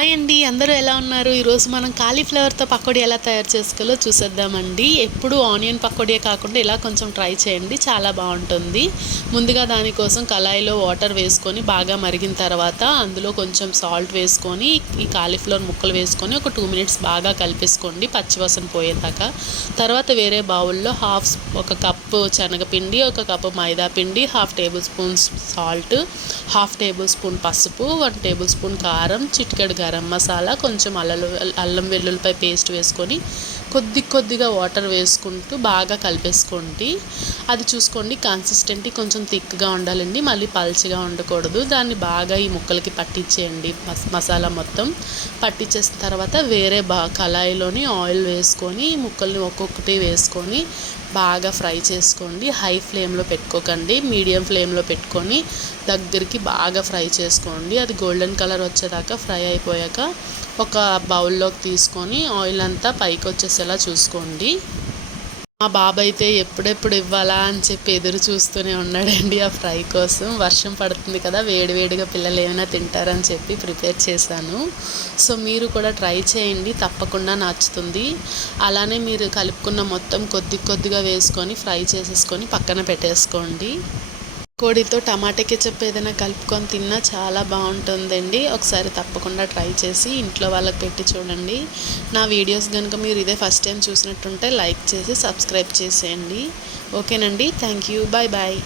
Hi అండి, అందరూ ఎలా ఉన్నారు? ఈరోజు మనం కాలీఫ్లవర్తో పకోడీ ఎలా తయారు చేసుకోవాలో చూసేద్దామండి. ఎప్పుడు ఆనియన్ పకోడీ కాకుండా ఇలా కొంచెం ట్రై చేయండి, చాలా బాగుంటుంది. ముందుగా దానికోసం కళాయిలో వాటర్ వేసుకొని బాగా మరిగిన తర్వాత అందులో కొంచెం సాల్ట్ వేసుకొని ఈ కాలీఫ్లవర్ ముక్కలు వేసుకొని ఒక 2 మినిట్స్ బాగా కలిపేసుకోండి పచ్చివాసన పోయేదాకా. తర్వాత వేరే బౌల్లో ఒక కప్పు శనగపిండి, ఒక కప్పు మైదా పిండి, 1/2 table spoon salt, 1/2 table spoon పసుపు, 1 టేబుల్ స్పూన్ కారం, చిటికెడు గరం మసాలా, కొంచెం అల్లం వెల్లుల్లిపాయ పేస్ట్ వేసుకొని కొద్దిగా వాటర్ వేసుకుంటూ బాగా కలిపేసుకోండి. అది చూసుకోండి, కన్సిస్టెంటీ కొంచెం థిక్గా ఉండాలండి, మళ్ళీ పల్చగా ఉండకూడదు. దాన్ని బాగా ఈ ముక్కలకి పట్టించేయండి. మసాలా మొత్తం పట్టించేసిన తర్వాత వేరే కళాయిలోని ఆయిల్ వేసుకొని ముక్కల్ని ఒక్కొక్కటి వేసుకొని బాగా ఫ్రై చేసుకోండి. హై ఫ్లేమ్లో పెట్టుకోకండి, మీడియం ఫ్లేమ్లో పెట్టుకొని దగ్గరికి బాగా ఫ్రై చేసుకోండి. అది గోల్డెన్ కలర్ వచ్చేదాకా ఫ్రై అయిపోయాక ఒక బౌల్లోకి తీసుకొని ఆయిల్ అంతా పైకి వచ్చేసేలా చూసుకోండి. మా బాబు అయితే ఎప్పుడెప్పుడు ఇవ్వాలా అని చెప్పి ఎదురు చూస్తూనే ఉన్నాడండి ఆ ఫ్రై కోసం. వర్షం పడుతుంది కదా, వేడివేడిగా పిల్లలు ఏమైనా తింటారని చెప్పి ప్రిపేర్ చేశాను. సో మీరు కూడా ట్రై చేయండి, తప్పకుండా నచ్చుతుంది. అలానే మీరు కలుపుకున్న మొత్తం కొద్దిగా వేసుకొని ఫ్రై చేసేసుకొని పక్కన పెట్టేసుకోండి. కోడితో టమాటా కెచప్ ఏదైనా కలుపుకొని తిన్నా చాలా బాగుంటుందండి. ఒకసారి తప్పకుండా ట్రై చేసి ఇంట్లో వాళ్ళకి పెట్టి చూడండి. నా వీడియోస్ కనుక మీరు ఇదే ఫస్ట్ టైం చూసినట్టుంటే లైక్ చేసి సబ్స్క్రైబ్ చేసేయండి. ఓకేనండి, థ్యాంక్ యూ, బాయ్ బాయ్.